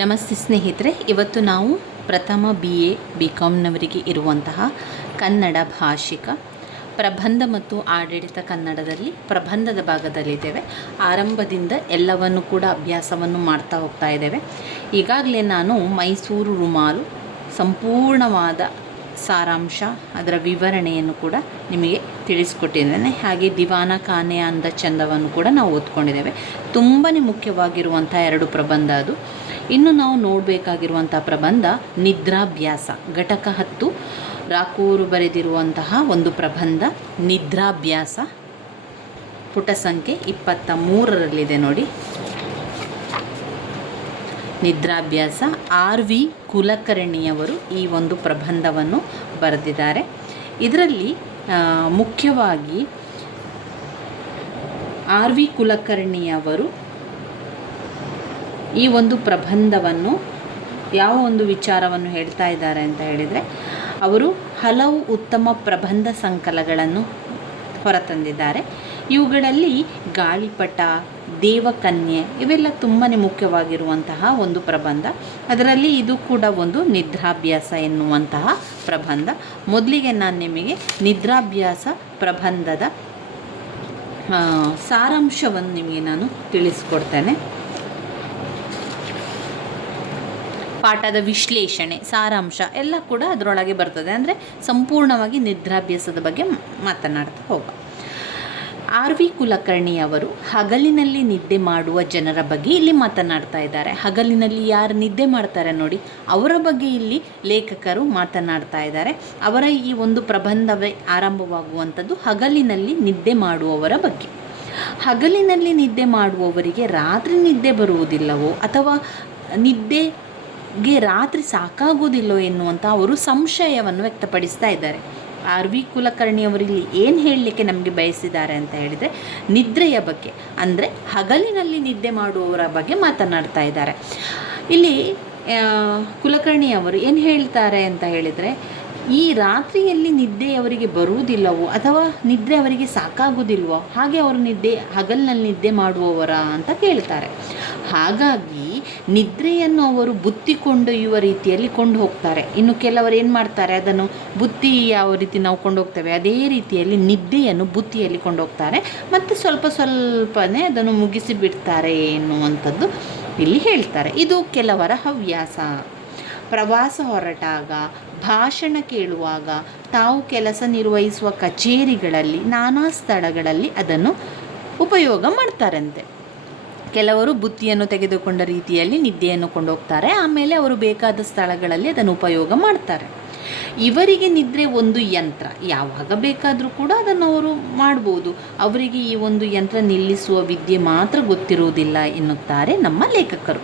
ನಮಸ್ತೆ ಸ್ನೇಹಿತರೆ, ಇವತ್ತು ನಾವು ಪ್ರಥಮ ಬಿ ಎ ಬಿ ಕಾಮ್ನವರಿಗೆ ಇರುವಂತಹ ಕನ್ನಡ ಭಾಷಿಕ, ಪ್ರಬಂಧ ಮತ್ತು ಆಡಳಿತ ಕನ್ನಡದಲ್ಲಿ ಪ್ರಬಂಧದ ಭಾಗದಲ್ಲಿದ್ದೇವೆ. ಆರಂಭದಿಂದ ಎಲ್ಲವನ್ನು ಕೂಡ ಅಭ್ಯಾಸವನ್ನು ಮಾಡ್ತಾ ಹೋಗ್ತಾ ಇದ್ದೇವೆ. ಈಗಾಗಲೇ ನಾನು ಮೈಸೂರು ರುಮಾಲು ಸಂಪೂರ್ಣವಾದ ಸಾರಾಂಶ, ಅದರ ವಿವರಣೆಯನ್ನು ಕೂಡ ನಿಮಗೆ ತಿಳಿಸ್ಕೊಟ್ಟಿದ್ದೇನೆ. ಹಾಗೆ ದಿವಾನ ಕಾನೆ ಅಂದ ಚಂದವನ್ನು ಕೂಡ ನಾವು ಓದ್ಕೊಂಡಿದ್ದೇವೆ. ತುಂಬಾ ಮುಖ್ಯವಾಗಿರುವಂಥ ಎರಡು ಪ್ರಬಂಧ ಅದು. ಇನ್ನು ನಾವು ನೋಡಬೇಕಾಗಿರುವಂಥ ಪ್ರಬಂಧ ನಿದ್ರಾಭ್ಯಾಸ. ಘಟಕ ಹತ್ತು, ರಾಕೂರು ಬರೆದಿರುವಂತಹ ಒಂದು ಪ್ರಬಂಧ, ನಿದ್ರಾಭ್ಯಾಸ. ಪುಟ ಸಂಖ್ಯೆ ಇಪ್ಪತ್ತ ಮೂರರಲ್ಲಿದೆ ನೋಡಿ. ನಿದ್ರಾಭ್ಯಾಸ. ಆರ್ ವಿ ಕುಲಕರ್ಣಿಯವರು ಈ ಒಂದು ಪ್ರಬಂಧವನ್ನು ಬರೆದಿದ್ದಾರೆ. ಇದರಲ್ಲಿ ಮುಖ್ಯವಾಗಿ ಆರ್ ವಿ ಕುಲಕರ್ಣಿಯವರು ಈ ಒಂದು ಪ್ರಬಂಧವನ್ನು, ಯಾವ ಒಂದು ವಿಚಾರವನ್ನು ಹೇಳ್ತಾ ಇದ್ದಾರೆ ಅಂತ ಹೇಳಿದರೆ, ಅವರು ಹಲವು ಉತ್ತಮ ಪ್ರಬಂಧ ಸಂಕಲಗಳನ್ನು ಹೊರತಂದಿದ್ದಾರೆ. ಇವುಗಳಲ್ಲಿ ಗಾಳಿಪಟ, ದೇವಕನ್ಯೆ ಇವೆಲ್ಲ ತುಂಬಾ ಮುಖ್ಯವಾಗಿರುವಂತಹ ಒಂದು ಪ್ರಬಂಧ. ಅದರಲ್ಲಿ ಇದು ಕೂಡ ಒಂದು ನಿದ್ರಾಭ್ಯಾಸ ಎನ್ನುವಂತಹ ಪ್ರಬಂಧ. ಮೊದಲಿಗೆ ನಾನು ನಿಮಗೆ ನಿದ್ರಾಭ್ಯಾಸ ಪ್ರಬಂಧದ ಸಾರಾಂಶವನ್ನು ನಿಮಗೆ ನಾನು ತಿಳಿಸ್ಕೊಡ್ತೇನೆ. ಪಾಠದ ವಿಶ್ಲೇಷಣೆ, ಸಾರಾಂಶ ಎಲ್ಲ ಕೂಡ ಅದರೊಳಗೆ ಬರ್ತದೆ. ಅಂದರೆ ಸಂಪೂರ್ಣವಾಗಿ ನಿದ್ರಾಭ್ಯಾಸದ ಬಗ್ಗೆ ಮಾತನಾಡ್ತಾ ಹೋಗ ಆರ್ ವಿ ಕುಲಕರ್ಣಿ ಅವರು ಹಗಲಿನಲ್ಲಿ ನಿದ್ದೆ ಮಾಡುವ ಜನರ ಬಗ್ಗೆ ಇಲ್ಲಿ ಮಾತನಾಡ್ತಾ ಇದ್ದಾರೆ. ಹಗಲಿನಲ್ಲಿ ಯಾರು ನಿದ್ದೆ ಮಾಡ್ತಾರೆ ನೋಡಿ, ಅವರ ಬಗ್ಗೆ ಇಲ್ಲಿ ಲೇಖಕರು ಮಾತನಾಡ್ತಾ ಇದ್ದಾರೆ. ಅವರ ಈ ಒಂದು ಪ್ರಬಂಧವೇ ಆರಂಭವಾಗುವಂಥದ್ದು ಹಗಲಿನಲ್ಲಿ ನಿದ್ದೆ ಮಾಡುವವರ ಬಗ್ಗೆ. ಹಗಲಿನಲ್ಲಿ ನಿದ್ದೆ ಮಾಡುವವರಿಗೆ ರಾತ್ರಿ ನಿದ್ದೆ ಬರುವುದಿಲ್ಲವೋ ಅಥವಾ ನಿದ್ದೆಗೆ ರಾತ್ರಿ ಸಾಕಾಗೋದಿಲ್ಲೋ ಎನ್ನುವಂಥ ಅವರು ಸಂಶಯವನ್ನು ವ್ಯಕ್ತಪಡಿಸ್ತಾ ಇದ್ದಾರೆ. ಆರ್ ವಿ ಕುಲಕರ್ಣಿ ಅವರು ಇಲ್ಲಿ ಏನು ಹೇಳಲಿಕ್ಕೆ ನಮಗೆ ಬಯಸಿದ್ದಾರೆ ಅಂತ ಹೇಳಿದರೆ, ನಿದ್ರೆಯ ಬಗ್ಗೆ, ಅಂದರೆ ಹಗಲಿನಲ್ಲಿ ನಿದ್ದೆ ಮಾಡುವವರ ಬಗ್ಗೆ ಮಾತನಾಡ್ತಾ ಇದ್ದಾರೆ. ಇಲ್ಲಿ ಕುಲಕರ್ಣಿ ಅವರು ಏನು ಹೇಳ್ತಾರೆ ಅಂತ ಹೇಳಿದರೆ, ಈ ರಾತ್ರಿಯಲ್ಲಿ ನಿದ್ದೆ ಅವರಿಗೆ ಬರುವುದಿಲ್ಲವೋ, ಅಥವಾ ನಿದ್ರೆ ಅವರಿಗೆ ಸಾಕಾಗುವುದಿಲ್ವೋ ಹಾಗೆ ಅವರು ನಿದ್ದೆ, ಹಗಲಿನಲ್ಲಿ ನಿದ್ದೆ ಮಾಡುವವರ ಅಂತ ಕೇಳ್ತಾರೆ. ಹಾಗಾಗಿ ನಿದ್ರೆಯನ್ನು ಅವರು ಬುತ್ತಿ ಕೊಂಡೊಯ್ಯುವ ರೀತಿಯಲ್ಲಿ ಕೊಂಡು ಹೋಗ್ತಾರೆ. ಇನ್ನು ಕೆಲವರು ಏನು ಮಾಡ್ತಾರೆ, ಅದನ್ನು ಬುತ್ತಿ ಯಾವ ರೀತಿ ನಾವು ಕೊಂಡೋಗ್ತೇವೆ ಅದೇ ರೀತಿಯಲ್ಲಿ ನಿದ್ದೆಯನ್ನು ಬುತ್ತಿಯಲ್ಲಿ ಕೊಂಡೋಗ್ತಾರೆ ಮತ್ತು ಸ್ವಲ್ಪ ಸ್ವಲ್ಪನೇ ಅದನ್ನು ಮುಗಿಸಿ ಬಿಡ್ತಾರೆ ಎನ್ನುವಂಥದ್ದು ಇಲ್ಲಿ ಹೇಳ್ತಾರೆ. ಇದು ಕೆಲವರ ಹವ್ಯಾಸ. ಪ್ರವಾಸ ಹೊರಟಾಗ, ಭಾಷಣ ಕೇಳುವಾಗ, ತಾವು ಕೆಲಸ ನಿರ್ವಹಿಸುವ ಕಚೇರಿಗಳಲ್ಲಿ, ನಾನಾ ಸ್ಥಳಗಳಲ್ಲಿ ಅದನ್ನು ಉಪಯೋಗ ಮಾಡ್ತಾರಂತೆ. ಕೆಲವರು ಬುತ್ತಿಯನ್ನು ತೆಗೆದುಕೊಂಡ ರೀತಿಯಲ್ಲಿ ನಿದ್ದೆಯನ್ನು ಕೊಂಡೋಗ್ತಾರೆ. ಆಮೇಲೆ ಅವರು ಬೇಕಾದ ಸ್ಥಳಗಳಲ್ಲಿ ಅದನ್ನು ಉಪಯೋಗ ಮಾಡ್ತಾರೆ. ಇವರಿಗೆ ನಿದ್ರೆ ಒಂದು ಯಂತ್ರ. ಯಾವಾಗ ಬೇಕಾದರೂ ಕೂಡ ಅದನ್ನು ಅವರು ಮಾಡ್ಬೋದು. ಅವರಿಗೆ ಈ ಒಂದು ಯಂತ್ರ ನಿಲ್ಲಿಸುವ ವಿದ್ಯೆ ಮಾತ್ರ ಗೊತ್ತಿರುವುದಿಲ್ಲ ಎನ್ನುತ್ತಾರೆ ನಮ್ಮ ಲೇಖಕರು.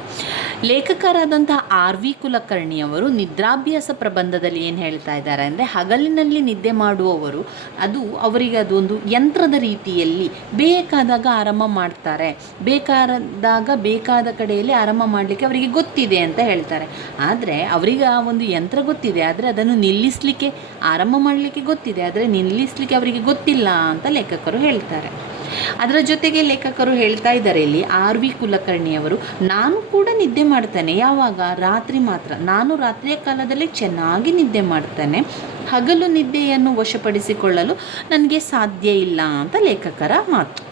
ಲೇಖಕರಾದಂತಹ ಆರ್ ವಿ ಕುಲಕರ್ಣಿಯವರು ನಿದ್ರಾಭ್ಯಾಸ ಪ್ರಬಂಧದಲ್ಲಿ ಏನು ಹೇಳ್ತಾ ಇದ್ದಾರೆ ಅಂದರೆ ಹಗಲಿನಲ್ಲಿ ನಿದ್ದೆ ಮಾಡುವವರು, ಅದು ಅವರಿಗೆ ಅದೊಂದು ಯಂತ್ರದ ರೀತಿಯಲ್ಲಿ ಬೇಕಾದಾಗ ಆರಂಭ ಮಾಡ್ತಾರೆ. ಬೇಕಾದಾಗ ಬೇಕಾದ ಕಡೆಯಲ್ಲಿ ಆರಂಭ ಮಾಡಲಿಕ್ಕೆ ಅವರಿಗೆ ಗೊತ್ತಿದೆ ಅಂತ ಹೇಳ್ತಾರೆ. ಆದರೆ ಅವರಿಗೆ ಆ ಒಂದು ಯಂತ್ರ ಗೊತ್ತಿದೆ, ಆದರೆ ಅದನ್ನು ನಿಲ್ಲಿಸಲಿಕ್ಕೆ, ಆರಂಭ ಮಾಡಲಿಕ್ಕೆ ಗೊತ್ತಿದೆ, ಆದರೆ ನಿಲ್ಲಿಸಲಿಕ್ಕೆ ಅವರಿಗೆ ಗೊತ್ತಿಲ್ಲ ಅಂತ ಲೇಖಕರು ಹೇಳ್ತಾರೆ. ಅದರ ಜೊತೆಗೆ ಲೇಖಕರು ಹೇಳ್ತಾ ಇದ್ದಾರೆ ಇಲ್ಲಿ, ಆರ್ ವಿ ಕುಲಕರ್ಣಿಯವರು, ನಾನು ಕೂಡ ನಿದ್ದೆ ಮಾಡ್ತೇನೆ, ಯಾವಾಗ? ರಾತ್ರಿ ಮಾತ್ರ. ನಾನು ರಾತ್ರಿಯ ಕಾಲದಲ್ಲಿ ಚೆನ್ನಾಗಿ ನಿದ್ದೆ ಮಾಡ್ತೇನೆ. ಹಗಲು ನಿದ್ದೆಯನ್ನು ವಶಪಡಿಸಿಕೊಳ್ಳಲು ನನಗೆ ಸಾಧ್ಯ ಇಲ್ಲ ಅಂತ ಲೇಖಕರ ಮಾತು.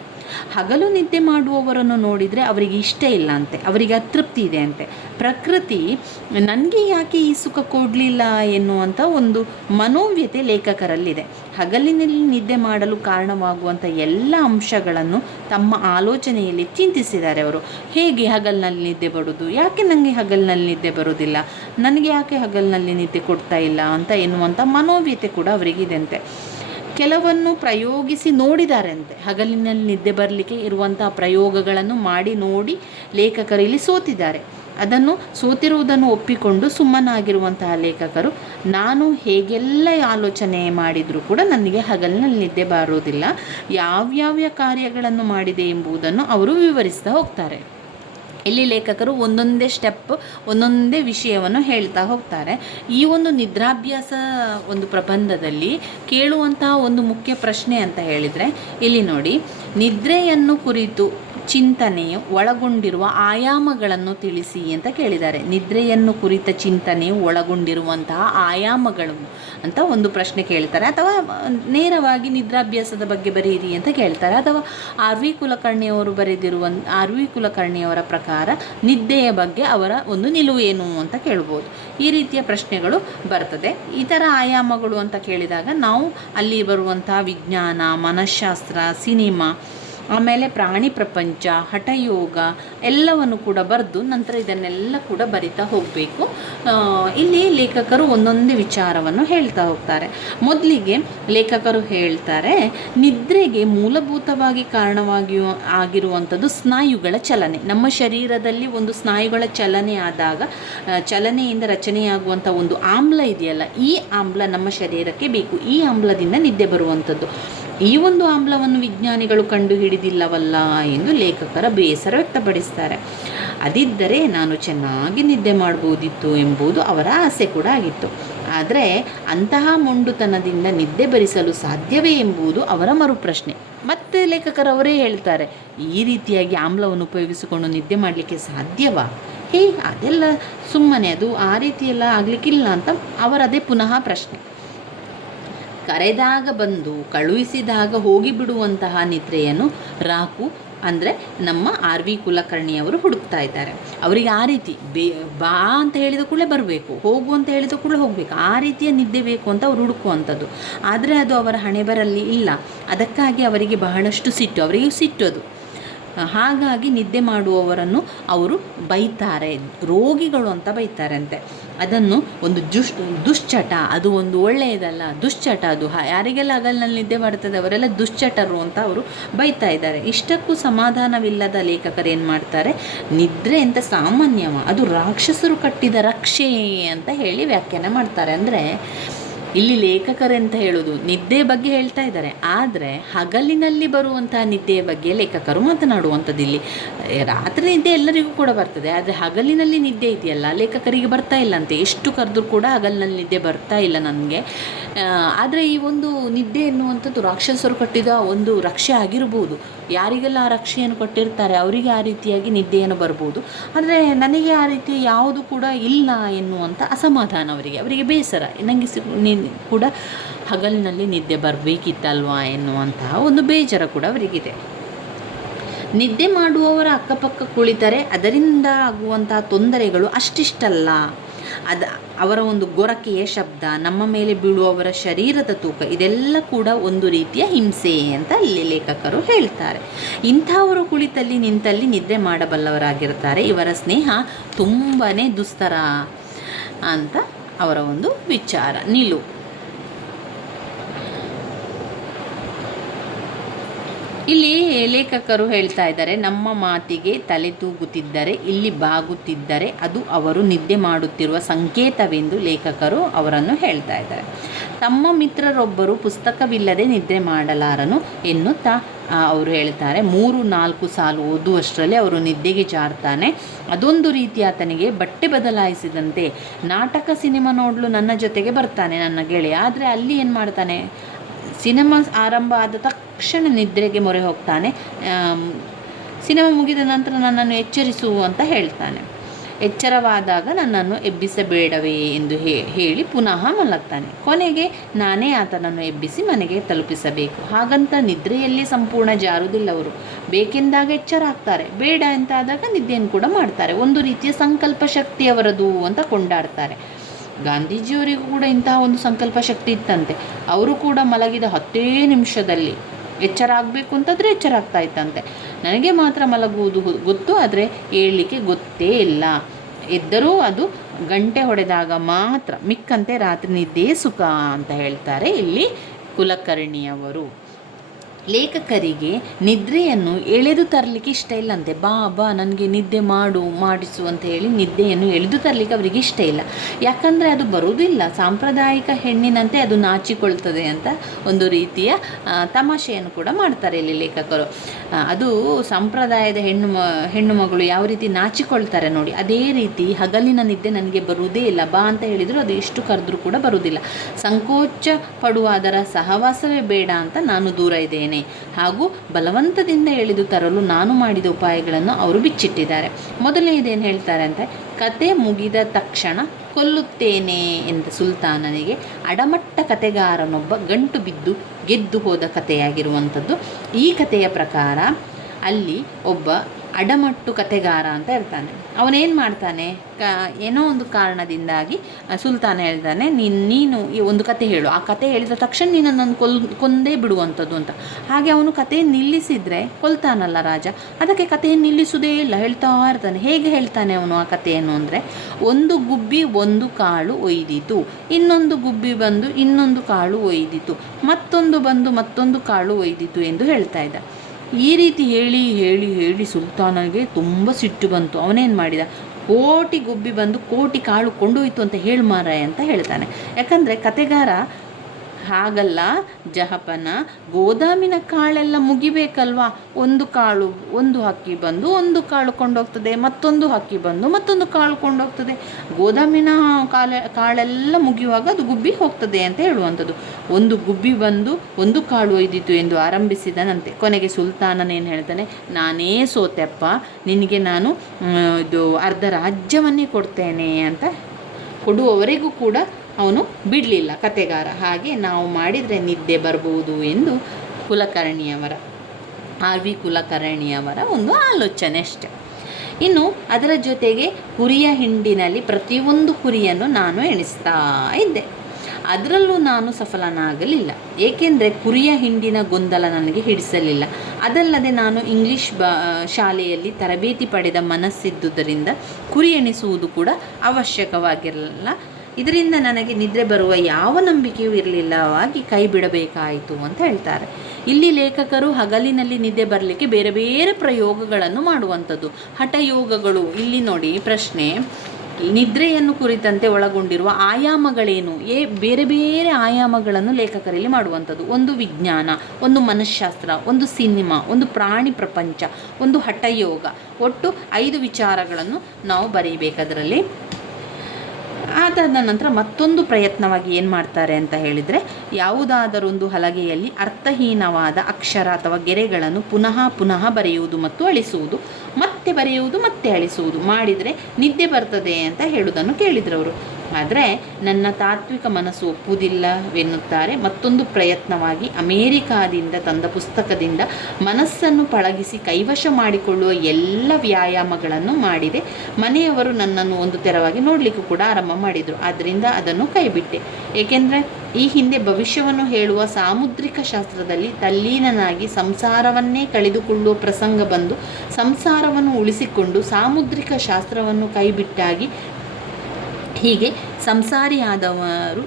ಹಗಲು ನಿದ್ದೆ ಮಾಡುವವರನ್ನು ನೋಡಿದರೆ ಅವರಿಗೆ ಇಷ್ಟ ಇಲ್ಲ ಅಂತೆ ಅವರಿಗೆ ಅತೃಪ್ತಿ ಇದೆ ಅಂತೆ. ಪ್ರಕೃತಿ ನನಗೆ ಯಾಕೆ ಈ ಸುಖ ಕೊಡಲಿಲ್ಲ ಎನ್ನುವಂಥ ಒಂದು ಮನೋವ್ಯತೆ ಲೇಖಕರಲ್ಲಿದೆ. ಹಗಲಿನಲ್ಲಿ ನಿದ್ದೆ ಮಾಡಲು ಕಾರಣವಾಗುವಂಥ ಎಲ್ಲ ಅಂಶಗಳನ್ನು ತಮ್ಮ ಆಲೋಚನೆಯಲ್ಲಿ ಚಿಂತಿಸಿದ್ದಾರೆ ಅವರು. ಹೇಗೆ ಹಗಲಿನಲ್ಲಿ ನಿದ್ದೆ ಬರೋದು ಯಾಕೆ ನನಗೆ ಹಗಲಿನಲ್ಲಿ ನಿದ್ದೆ ಬರೋದಿಲ್ಲ ನನಗೆ ಯಾಕೆ ಹಗಲಿನಲ್ಲಿ ನಿದ್ದೆ ಕೊಡ್ತಾ ಇಲ್ಲ ಅಂತ ಎನ್ನುವಂಥ ಮನೋವ್ಯತೆ ಕೂಡ ಅವರಿಗಿದೆ ಅಂತೆ. ಕೆಲವನ್ನು ಪ್ರಯೋಗಿಸಿ ನೋಡಿದಾರಂತೆ. ಹಗಲಿನಲ್ಲಿ ನಿದ್ದೆ ಬರಲಿಕ್ಕೆ ಇರುವಂತಹ ಪ್ರಯೋಗಗಳನ್ನು ಮಾಡಿ ನೋಡಿ ಲೇಖಕರು ಇಲ್ಲಿ ಸೋತಿದ್ದಾರೆ. ಅದನ್ನು ಸೋತಿರುವುದನ್ನು ಒಪ್ಪಿಕೊಂಡು ಸುಮ್ಮನಾಗಿರುವಂತಹ ಲೇಖಕರು, ನಾನು ಹೇಗೆಲ್ಲ ಆಲೋಚನೆ ಮಾಡಿದರೂ ಕೂಡ ನನಗೆ ಹಗಲಿನಲ್ಲಿ ನಿದ್ದೆ ಬರೋದಿಲ್ಲ ಯಾವ್ಯಾವ ಕಾರ್ಯಗಳನ್ನು ಮಾಡಿದೆ ಎಂಬುದನ್ನು ಅವರು ವಿವರಿಸ್ತಾ ಹೋಗ್ತಾರೆ. ಇಲ್ಲಿ ಲೇಖಕರು ಒಂದೊಂದೇ ಸ್ಟೆಪ್ ಒಂದೊಂದೇ ವಿಷಯವನ್ನು ಹೇಳ್ತಾ ಹೋಗ್ತಾರೆ. ಈ ಒಂದು ನಿದ್ರಾಭ್ಯಾಸ ಒಂದು ಪ್ರಬಂಧದಲ್ಲಿ ಕೇಳುವಂತಹ ಒಂದು ಮುಖ್ಯ ಪ್ರಶ್ನೆ ಅಂತ ಹೇಳಿದರೆ, ಇಲ್ಲಿ ನೋಡಿ, ನಿದ್ರೆಯನ್ನು ಕುರಿತು ಚಿಂತನೆಯು ಒಳಗೊಂಡಿರುವ ಆಯಾಮಗಳನ್ನು ತಿಳಿಸಿ ಅಂತ ಕೇಳಿದ್ದಾರೆ. ನಿದ್ರೆಯನ್ನು ಕುರಿತ ಚಿಂತನೆಯು ಒಳಗೊಂಡಿರುವಂತಹ ಆಯಾಮಗಳು ಅಂತ ಒಂದು ಪ್ರಶ್ನೆ ಕೇಳ್ತಾರೆ. ಅಥವಾ ನೇರವಾಗಿ ನಿದ್ರಾಭ್ಯಾಸದ ಬಗ್ಗೆ ಬರೆಯಿರಿ ಅಂತ ಕೇಳ್ತಾರೆ. ಅಥವಾ ಆರ್ ವಿ ಕುಲಕರ್ಣಿಯವರು ಬರೆದಿರುವ, ಆರ್ ವಿ ಕುಲಕರ್ಣಿಯವರ ಪ್ರಕಾರ ನಿದ್ದೆಯ ಬಗ್ಗೆ ಅವರ ಒಂದು ನಿಲುವು ಏನು ಅಂತ ಕೇಳ್ಬೋದು. ಈ ರೀತಿಯ ಪ್ರಶ್ನೆಗಳು ಬರ್ತದೆ. ಇತರ ಆಯಾಮಗಳು ಅಂತ ಕೇಳಿದಾಗ ನಾವು ಅಲ್ಲಿ ಬರುವಂತಹ ವಿಜ್ಞಾನ, ಮನಃಶಾಸ್ತ್ರ, ಸಿನಿಮಾ ಆಮೇಲೆ ಪ್ರಾಣಿ ಪ್ರಪಂಚ, ಹಠಯೋಗ ಎಲ್ಲವನ್ನು ಕೂಡ ಬರೆದು ನಂತರ ಇದನ್ನೆಲ್ಲ ಕೂಡ ಬರಿತಾ ಹೋಗಬೇಕು. ಇಲ್ಲಿ ಲೇಖಕರು ಒಂದೊಂದೇ ವಿಚಾರವನ್ನು ಹೇಳ್ತಾ ಹೋಗ್ತಾರೆ. ಮೊದಲಿಗೆ ಲೇಖಕರು ಹೇಳ್ತಾರೆ, ನಿದ್ರೆಗೆ ಮೂಲಭೂತವಾಗಿ ಕಾರಣವಾಗಿ ಆಗಿರುವಂಥದ್ದು ಸ್ನಾಯುಗಳ ಚಲನೆ. ನಮ್ಮ ಶರೀರದಲ್ಲಿ ಒಂದು ಸ್ನಾಯುಗಳ ಚಲನೆ ಆದಾಗ ಚಲನೆಯಿಂದ ರಚನೆಯಾಗುವಂಥ ಒಂದು ಆಮ್ಲ ಇದೆಯಲ್ಲ, ಈ ಆಮ್ಲ ನಮ್ಮ ಶರೀರಕ್ಕೆ ಬೇಕು. ಈ ಆಮ್ಲದಿಂದ ನಿದ್ದೆ ಬರುವಂಥದ್ದು. ಈ ಒಂದು ಆಮ್ಲವನ್ನು ವಿಜ್ಞಾನಿಗಳು ಕಂಡು ಹಿಡಿದಿಲ್ಲವಲ್ಲ ಎಂದು ಲೇಖಕರ ಬೇಸರ ವ್ಯಕ್ತಪಡಿಸ್ತಾರೆ. ಅದಿದ್ದರೆ ನಾನು ಚೆನ್ನಾಗಿ ನಿದ್ದೆ ಮಾಡ್ಬೋದಿತ್ತು ಎಂಬುದು ಅವರ ಆಸೆ ಕೂಡ ಆಗಿತ್ತು. ಆದರೆ ಅಂತಹ ಮೊಂಡುತನದಿಂದ ನಿದ್ದೆ ಬರಿಸಲು ಸಾಧ್ಯವೇ ಎಂಬುದು ಅವರ ಮರುಪ್ರಶ್ನೆ. ಮತ್ತೆ ಲೇಖಕರವರೇ ಹೇಳ್ತಾರೆ, ಈ ರೀತಿಯಾಗಿ ಆಮ್ಲವನ್ನು ಉಪಯೋಗಿಸಿಕೊಂಡು ನಿದ್ದೆ ಮಾಡಲಿಕ್ಕೆ ಸಾಧ್ಯವಾ? ಹೇ, ಅದೆಲ್ಲ ಸುಮ್ಮನೆ, ಅದು ಆ ರೀತಿಯೆಲ್ಲ ಆಗಲಿಕ್ಕಿಲ್ಲ ಅಂತ ಅವರದೇ ಪುನಃ ಪ್ರಶ್ನೆ. ಕರೆದಾಗ ಬಂದು ಕಳುಹಿಸಿದಾಗ ಹೋಗಿಬಿಡುವಂತಹ ನಿದ್ರೆಯನ್ನು ರಾಕು ಅಂದರೆ ನಮ್ಮ ಆರ್ ವಿ ಕುಲಕರ್ಣಿಯವರು ಹುಡುಕ್ತಾ ಇದ್ದಾರೆ. ಅವರಿಗೆ ಆ ರೀತಿ ಬೇ, ಬಾ ಅಂತ ಹೇಳಿದ ಕೂಡಲೇ ಬರಬೇಕು, ಹೋಗು ಅಂತ ಹೇಳಿದ ಕೂಡಲೇ ಹೋಗಬೇಕು, ಆ ರೀತಿಯ ನಿದ್ದೆ ಬೇಕು ಅಂತ ಅವರು ಹುಡುಕುವಂಥದ್ದು. ಆದರೆ ಅದು ಅವರ ಹಣೆಬರಲ್ಲಿ ಇಲ್ಲ. ಅದಕ್ಕಾಗಿ ಅವರಿಗೆ ಬಹಳಷ್ಟು ಸಿಟ್ಟು, ಅವರಿಗೆ ಸಿಟ್ಟು ಅದು. ಹಾಗಾಗಿ ನಿದ್ದೆ ಮಾಡುವವರನ್ನು ಅವರು ಬೈತಾರೆ. ರೋಗಿಗಳು ಅಂತ ಬೈತಾರಂತೆ. ಅದನ್ನು ಒಂದು ಜುಷ್, ದುಶ್ಚಟ, ಅದು ಒಂದು ಒಳ್ಳೆಯದಲ್ಲ, ದುಶ್ಚಟ ಅದು. ಯಾರಿಗೆಲ್ಲ ಹಗಲಿನಲ್ಲಿ ನಿದ್ದೆ ಮಾಡ್ತದೆ ಅವರೆಲ್ಲ ದುಶ್ಚಟರು ಅಂತ ಅವರು ಬೈತಾ ಇದ್ದಾರೆ. ಇಷ್ಟಕ್ಕೂ ಸಮಾಧಾನವಿಲ್ಲದ ಲೇಖಕರು ಏನು ಮಾಡ್ತಾರೆ? ನಿದ್ರೆ ಅಂತ ಸಾಮಾನ್ಯವ, ಅದು ರಾಕ್ಷಸರು ಕಟ್ಟಿದ ರಕ್ಷೆ ಅಂತ ಹೇಳಿ ವ್ಯಾಖ್ಯಾನ ಮಾಡ್ತಾರೆ. ಅಂದರೆ ಇಲ್ಲಿ ಲೇಖಕರೆಂತ ಹೇಳೋದು ನಿದ್ದೆ ಬಗ್ಗೆ ಹೇಳ್ತಾ ಇದ್ದಾರೆ. ಆದರೆ ಹಗಲಿನಲ್ಲಿ ಬರುವಂತಹ ನಿದ್ದೆಯ ಬಗ್ಗೆ ಲೇಖಕರು ಮಾತನಾಡುವಂಥದ್ದು ಇಲ್ಲಿ. ರಾತ್ರಿ ನಿದ್ದೆ ಎಲ್ಲರಿಗೂ ಕೂಡ ಬರ್ತದೆ. ಆದರೆ ಹಗಲಿನಲ್ಲಿ ನಿದ್ದೆ ಇದೆಯಲ್ಲ? ಲೇಖಕರಿಗೆ ಬರ್ತಾ ಇಲ್ಲ ಅಂತೆ. ಎಷ್ಟು ಕರೆದ್ರೂ ಕೂಡ ಹಗಲಿನಲ್ಲಿ ನಿದ್ದೆ ಬರ್ತಾ ಇಲ್ಲ ನನಗೆ. ಆದರೆ ಈ ಒಂದು ನಿದ್ದೆ ಎನ್ನುವಂಥದ್ದು ರಾಕ್ಷಸರು ಕಟ್ಟಿದ ಒಂದು ರಕ್ಷೆ ಆಗಿರ್ಬೋದು. ಯಾರಿಗೆಲ್ಲ ಆ ರಕ್ಷೆಯನ್ನು ಕೊಟ್ಟಿರ್ತಾರೆ, ಅವರಿಗೆ ಆ ರೀತಿಯಾಗಿ ನಿದ್ದೆಯನ್ನು ಬರ್ಬೋದು. ಆದರೆ ನನಗೆ ಆ ರೀತಿ ಯಾವುದು ಕೂಡ ಇಲ್ಲ ಎನ್ನುವಂಥ ಅಸಮಾಧಾನ ಅವರಿಗೆ. ಅವರಿಗೆ ಬೇಸರ. ನನಗೆ ಕೂಡ ಹಗಲಿನಲ್ಲಿ ನಿದ್ದೆ ಬರಬೇಕಿತ್ತಲ್ವಾ ಎನ್ನುವಂತಹ ಒಂದು ಬೇಜಾರ ಕೂಡ ಅವರಿಗಿದೆ. ನಿದ್ದೆ ಮಾಡುವವರ ಅಕ್ಕಪಕ್ಕ ಕುಳಿತರೆ, ಅದರಿಂದ ಆಗುವಂತಹ ತೊಂದರೆಗಳು ಅಷ್ಟಿಷ್ಟಲ್ಲ. ಅದ ಅವರ ಒಂದು ಗೊರಕೆಯ ಶಬ್ದ, ನಮ್ಮ ಮೇಲೆ ಬೀಳುವವರ ಶರೀರದ ತೂಕ, ಇದೆಲ್ಲ ಕೂಡ ಒಂದು ರೀತಿಯ ಹಿಂಸೆ ಅಂತ ಅಲ್ಲಿ ಲೇಖಕರು ಹೇಳ್ತಾರೆ. ಇಂಥವರು ಕುಳಿತಲ್ಲಿ ನಿಂತಲ್ಲಿ ನಿದ್ರೆ ಮಾಡಬಲ್ಲವರಾಗಿರ್ತಾರೆ. ಇವರ ಸ್ನೇಹ ತುಂಬಾ ದುಸ್ತರ ಅಂತ ಅವರ ಒಂದು ವಿಚಾರ. ನಿಲುವು ಇಲ್ಲಿ ಲೇಖಕರು ಹೇಳ್ತಾ ಇದ್ದಾರೆ, ನಮ್ಮ ಮಾತಿಗೆ ತಲೆ ತೂಗುತ್ತಿದ್ದರೆ, ಇಲ್ಲಿ ಬಾಗುತ್ತಿದ್ದರೆ ಅದು ಅವರು ನಿದ್ದೆ ಮಾಡುತ್ತಿರುವ ಸಂಕೇತವೆಂದು ಲೇಖಕರು ಅವರನ್ನು ಹೇಳ್ತಾ ಇದ್ದಾರೆ. ತಮ್ಮ ಮಿತ್ರರೊಬ್ಬರು ಪುಸ್ತಕವಿಲ್ಲದೆ ನಿದ್ರೆ ಮಾಡಲಾರನು ಎನ್ನುತ್ತಾ ಅವರು ಹೇಳ್ತಾರೆ, ಮೂರು ನಾಲ್ಕು ಸಾಲು ಓದುವಷ್ಟರಲ್ಲಿ ಅವರು ನಿದ್ದೆಗೆ ಜಾರ್ತಾನೆ. ಅದೊಂದು ರೀತಿ ಆತನಿಗೆ ಬಟ್ಟೆ ಬದಲಾಯಿಸಿದಂತೆ ನಾಟಕ ಸಿನಿಮಾ ನೋಡಲು ನನ್ನ ಜೊತೆಗೆ ಬರ್ತಾನೆ ನನ್ನ ಗೆಳೆಯ, ಆದರೆ ಅಲ್ಲಿ ಏನು ಮಾಡ್ತಾನೆ? ಸಿನಿಮಾ ಆರಂಭ ಆದ ತಕ್ಷಣ ನಿದ್ರೆಗೆ ಮೊರೆ ಹೋಗ್ತಾನೆ. ಸಿನಿಮಾ ಮುಗಿದ ನಂತರ ನನ್ನನ್ನು ಎಚ್ಚರಿಸು ಅಂತ ಹೇಳ್ತಾನೆ. ಎಚ್ಚರವಾದಾಗ ನನ್ನನ್ನು ಎಬ್ಬಿಸಬೇಡವೇ ಎಂದು ಹೇಳಿ ಪುನಃ ಮಲಗ್ತಾನೆ. ಕೊನೆಗೆ ನಾನೇ ಆತನನ್ನು ಎಬ್ಬಿಸಿ ಮನೆಗೆ ತಲುಪಿಸಬೇಕು. ಹಾಗಂತ ನಿದ್ರೆಯಲ್ಲಿ ಸಂಪೂರ್ಣ ಜಾರುವುದಿಲ್ಲ ಅವರು ಬೇಕೆಂದಾಗ ಎಚ್ಚರ ಆಗ್ತಾರೆ ಬೇಡ ಅಂತಾದಾಗ ನಿದ್ದೆಯನ್ನು ಕೂಡ ಮಾಡ್ತಾರೆ. ಒಂದು ರೀತಿಯ ಸಂಕಲ್ಪ ಶಕ್ತಿ ಅವರದು ಅಂತ ಕೊಂಡಾಡ್ತಾರೆ. ಗಾಂಧೀಜಿಯವರಿಗೂ ಕೂಡ ಇಂತಹ ಒಂದು ಸಂಕಲ್ಪ ಶಕ್ತಿ ಇತ್ತಂತೆ. ಅವರು ಕೂಡ ಮಲಗಿದ ಹತ್ತೇ ನಿಮಿಷದಲ್ಲಿ ಎಚ್ಚರ ಆಗಬೇಕು ಅಂತಂದರೆ ಎಚ್ಚರ ಆಗ್ತಾ ಇತ್ತಂತೆ. ನನಗೆ ಮಾತ್ರ ಮಲಗುವುದು ಗೊತ್ತು, ಆದರೆ ಹೇಳಲಿಕ್ಕೆ ಗೊತ್ತೇ ಇಲ್ಲ. ಎದ್ದರೂ ಅದು ಗಂಟೆ ಹೊಡೆದಾಗ ಮಾತ್ರ ಮಿಕ್ಕಂತೆ ರಾತ್ರಿ ನಿದ್ದೆ ಸುಖ ಅಂತ ಹೇಳ್ತಾರೆ ಇಲ್ಲಿ ಕುಲಕರ್ಣಿಯವರು. ಲೇಖಕರಿಗೆ ನಿದ್ರೆಯನ್ನು ಎಳೆದು ತರಲಿಕ್ಕೆ ಇಷ್ಟ ಇಲ್ಲಂತೆ ಬಾ ಬಾ, ನನಗೆ ನಿದ್ದೆ ಮಾಡು, ಮಾಡಿಸು ಅಂತ ಹೇಳಿ ನಿದ್ದೆಯನ್ನು ಎಳೆದು ತರಲಿಕ್ಕೆ ಅವರಿಗೆ ಇಷ್ಟ ಇಲ್ಲ. ಯಾಕಂದರೆ ಅದು ಬರುವುದಿಲ್ಲ. ಸಾಂಪ್ರದಾಯಿಕ ಹೆಣ್ಣಿನಂತೆ ಅದು ನಾಚಿಕೊಳ್ತದೆ ಅಂತ ಒಂದು ರೀತಿಯ ತಮಾಷೆಯನ್ನು ಕೂಡ ಮಾಡ್ತಾರೆ ಇಲ್ಲಿ ಲೇಖಕರು. ಅದು ಸಂಪ್ರದಾಯದ ಹೆಣ್ಣು ಮ, ಹೆಣ್ಣು ಮಗಳು ಯಾವ ರೀತಿ ನಾಚಿಕೊಳ್ತಾರೆ ನೋಡಿ, ಅದೇ ರೀತಿ ಹಗಲಿನ ನಿದ್ದೆ ನನಗೆ ಬರುವುದೇ ಇಲ್ಲ. ಬಾ ಅಂತ ಹೇಳಿದರೂ ಅದು ಎಷ್ಟು ಕರೆದ್ರೂ ಕೂಡ ಬರುವುದಿಲ್ಲ. ಸಂಕೋಚ ಪಡುವ ಅದರ ಸಹವಾಸವೇ ಬೇಡ ಅಂತ ನಾನು ದೂರ ಇದ್ದೇನೆ. ಕೊಡುತ್ತೇನೆ ಹಾಗೂ ಬಲವಂತದಿಂದ ಎಳೆದು ತರಲು ನಾನು ಮಾಡಿದ ಉಪಾಯಗಳನ್ನು ಅವರು ಬಿಚ್ಚಿಟ್ಟಿದ್ದಾರೆ. ಮೊದಲನೇದೇನು ಹೇಳ್ತಾರೆ ಅಂತ ಕತೆ ಮುಗಿದ ತಕ್ಷಣ ಕೊಲ್ಲುತ್ತೇನೆ ಎಂದ ಸುಲ್ತಾನನಿಗೆ ಅಡಮಟ್ಟ ಕತೆಗಾರನೊಬ್ಬ ಗಂಟು ಬಿದ್ದು ಗೆದ್ದು ಹೋದ ಕಥೆಯಾಗಿರುವಂಥದ್ದು. ಈ ಕಥೆಯ ಪ್ರಕಾರ ಅಲ್ಲಿ ಒಬ್ಬ ಅಡಮಟ್ಟು ಕತೆಗಾರ ಅಂತ ಇರ್ತಾನೆ ಅವನೇನು ಮಾಡ್ತಾನೆ? ಕ, ಏನೋ ಒಂದು ಕಾರಣದಿಂದಾಗಿ ಸುಲ್ತಾನ ಹೇಳ್ತಾನೆ ನೀನು ನೀನು ಒಂದು ಕತೆ ಹೇಳು. ಆ ಕತೆ ಹೇಳಿದ ತಕ್ಷಣ ನೀನು ನನ್ನ ಕೊಲ್ ಕೊಂದೇ ಬಿಡುವಂಥದ್ದು ಅಂತ. ಹಾಗೆ ಅವನು ಕತೆ ನಿಲ್ಲಿಸಿದರೆ ಕೊಲ್ತಾನಲ್ಲ ರಾಜ. ಅದಕ್ಕೆ ಕಥೆಯನ್ನು ನಿಲ್ಲಿಸುವುದೇ ಇಲ್ಲ. ಹೇಳ್ತಾ ಇರ್ತಾನೆ. ಹೇಗೆ ಹೇಳ್ತಾನೆ ಅವನು ಆ ಕಥೆಯನ್ನು ಅಂದರೆ, ಒಂದು ಗುಬ್ಬಿ ಒಂದು ಕಾಳು ಒಯ್ದಿತು. ಇನ್ನೊಂದು ಗುಬ್ಬಿ ಬಂದು ಇನ್ನೊಂದು ಕಾಳು ಒಯ್ದಿತು. ಮತ್ತೊಂದು ಬಂದು ಮತ್ತೊಂದು ಕಾಳು ಒಯ್ದಿತು ಎಂದು ಹೇಳ್ತಾ ಇದ್ದ. ಈ ರೀತಿ ಹೇಳಿ ಹೇಳಿ ಹೇಳಿ ಸುಲ್ತಾನನಿಗೆ ತುಂಬ ಸಿಟ್ಟು ಬಂತು. ಅವನೇನು ಮಾಡಿದ? ಕೋಟಿ ಗುಬ್ಬಿ ಬಂದು ಕೋಟಿ ಕಾಳು ಕೊಂಡೋಯ್ತು ಅಂತ ಹೇಳಿ ಮಾರಾಯ ಅಂತ ಹೇಳ್ತಾನೆ. ಯಾಕಂದರೆ ಕತೆಗಾರ ಹಾಗಲ್ಲ, ಜಹಪನ ಗೋದಾಮಿನ ಕಾಳೆಲ್ಲ ಮುಗಿಬೇಕಲ್ವಾ? ಒಂದು ಕಾಳು, ಒಂದು ಹಕ್ಕಿ ಬಂದು ಒಂದು ಕಾಳು ಕೊಂಡೋಗ್ತದೆ, ಮತ್ತೊಂದು ಹಕ್ಕಿ ಬಂದು ಮತ್ತೊಂದು ಕಾಳು ಕೊಂಡೋಗ್ತದೆ. ಗೋದಾಮಿನ ಕಾಳೆ, ಕಾಳೆಲ್ಲ ಮುಗಿಯುವಾಗ ಅದು ಗುಬ್ಬಿ ಹೋಗ್ತದೆ ಅಂತ ಹೇಳುವಂಥದ್ದು. ಒಂದು ಗುಬ್ಬಿ ಬಂದು ಒಂದು ಕಾಳು ಒಯ್ದಿತು ಎಂದು ಆರಂಭಿಸಿದನಂತೆ. ಕೊನೆಗೆ ಸುಲ್ತಾನನೇನು ಹೇಳ್ತಾನೆ? ನಾನೇ ಸೋತೆಪ್ಪ, ನಿನಗೆ ನಾನು ಇದು ಅರ್ಧ ರಾಜ್ಯವನ್ನೇ ಕೊಡ್ತೇನೆ ಅಂತ. ಕೊಡುವವರೆಗೂ ಕೂಡ ಅವನು ಬಿಡಲಿಲ್ಲ ಕತೆಗಾರ ಹಾಗೆ ನಾವು ಮಾಡಿದರೆ ನಿದ್ದೆ ಬರಬಹುದು ಎಂದು ಕುಲಕರ್ಣಿಯವರ, ಆರ್ ವಿ ಕುಲಕರ್ಣಿಯವರ ಒಂದು ಆಲೋಚನೆ ಅಷ್ಟೆ. ಇನ್ನು ಅದರ ಜೊತೆಗೆ ಕುರಿಯ ಹಿಂಡಿನಲ್ಲಿ ಪ್ರತಿಯೊಂದು ಕುರಿಯನ್ನು ನಾನು ಎಣಿಸ್ತಾ ಇದ್ದೆ. ಅದರಲ್ಲೂ ನಾನು ಸಫಲನಾಗಲಿಲ್ಲ. ಏಕೆಂದರೆ ಕುರಿಯ ಹಿಂಡಿನ ಗೊಂದಲ ನನಗೆ ಹಿಡಿಸಲಿಲ್ಲ. ಅದಲ್ಲದೆ ನಾನು ಇಂಗ್ಲಿಷ್ ಬ, ಶಾಲೆಯಲ್ಲಿ ತರಬೇತಿ ಪಡೆದ ಮನಸ್ಸಿದ್ದುದರಿಂದ ಕುರಿ ಎಣಿಸುವುದು ಕೂಡ ಅವಶ್ಯಕವಾಗಿರಲಿಲ್ಲ ಇದರಿಂದ ನನಗೆ ನಿದ್ರೆ ಬರುವ ಯಾವ ನಂಬಿಕೆಯೂ ಇರಲಿಲ್ಲವಾಗಿ ಕೈ ಬಿಡಬೇಕಾಯಿತು ಅಂತ ಹೇಳ್ತಾರೆ. ಇಲ್ಲಿ ಲೇಖಕರು ಹಗಲಿನಲ್ಲಿ ನಿದ್ದೆ ಬರಲಿಕ್ಕೆ ಬೇರೆ ಬೇರೆ ಪ್ರಯೋಗಗಳನ್ನು ಮಾಡುವಂಥದ್ದು. ಹಠಯೋಗಗಳು, ಇಲ್ಲಿ ನೋಡಿ ಪ್ರಶ್ನೆ, ನಿದ್ರೆಯನ್ನು ಕುರಿತಂತೆ ಒಳಗೊಂಡಿರುವ ಆಯಾಮಗಳೇನು? ಏ, ಬೇರೆ ಬೇರೆ ಆಯಾಮಗಳನ್ನು ಲೇಖಕರಲ್ಲಿ ಮಾಡುವಂಥದ್ದು. ಒಂದು ವಿಜ್ಞಾನ, ಒಂದು ಮನಃಶಾಸ್ತ್ರ ಒಂದು ಸಿನಿಮಾ, ಒಂದು ಪ್ರಾಣಿ ಪ್ರಪಂಚ, ಒಂದು ಹಠಯೋಗ. ಒಟ್ಟು ಐದು ವಿಚಾರಗಳನ್ನು ನಾವು ಬರೀಬೇಕದರಲ್ಲಿ ಅದಾದ ನಂತರ ಮತ್ತೊಂದು ಪ್ರಯತ್ನವಾಗಿ ಏನು ಮಾಡ್ತಾರೆ ಅಂತ ಹೇಳಿದರೆ ಯಾವುದಾದರೊಂದು ಹಲಗೆಯಲ್ಲಿ ಅರ್ಥಹೀನವಾದ ಅಕ್ಷರ ಅಥವಾ ಗೆರೆಗಳನ್ನು ಪುನಃ ಪುನಃ ಬರೆಯುವುದು ಮತ್ತು ಅಳಿಸುವುದು, ಮತ್ತೆ ಬರೆಯುವುದು, ಮತ್ತೆ ಅಳಿಸುವುದು ಮಾಡಿದರೆ ನಿದ್ದೆ ಬರ್ತದೆ ಅಂತ ಹೇಳುವುದನ್ನು ಕೇಳಿದ್ರವರು ಆದರೆ ನನ್ನ ತಾತ್ವಿಕ ಮನಸ್ಸು ಒಪ್ಪುವುದಿಲ್ಲವೆನ್ನುತ್ತಾರೆ. ಮತ್ತೊಂದು ಪ್ರಯತ್ನವಾಗಿ ಅಮೇರಿಕಾದಿಂದ ತಂದ ಪುಸ್ತಕದಿಂದ ಮನಸ್ಸನ್ನು ಪಳಗಿಸಿ ಕೈವಶ ಮಾಡಿಕೊಳ್ಳುವ ಎಲ್ಲ ವ್ಯಾಯಾಮಗಳನ್ನು ಮಾಡಿದೆ. ಮನೆಯವರು ನನ್ನನ್ನು ಒಂದು ತೆರವಾಗಿ ನೋಡಲಿಕ್ಕೂ ಕೂಡ ಆರಂಭ ಮಾಡಿದರು. ಆದ್ದರಿಂದ ಅದನ್ನು ಕೈಬಿಟ್ಟೆ. ಏಕೆಂದರೆ ಈ ಹಿಂದೆ ಭವಿಷ್ಯವನ್ನು ಹೇಳುವ ಸಾಮುದ್ರಿಕ ಶಾಸ್ತ್ರದಲ್ಲಿ ತಲ್ಲೀನನಾಗಿ ಸಂಸಾರವನ್ನೇ ಕಳೆದುಕೊಳ್ಳುವ ಪ್ರಸಂಗ ಬಂದು, ಸಂಸಾರವನ್ನು ಉಳಿಸಿಕೊಂಡು ಸಾಮುದ್ರಿಕ ಶಾಸ್ತ್ರವನ್ನು ಕೈಬಿಟ್ಟಾಗಿ ಹೀಗೆ ಸಂಸಾರಿಯಾದವರು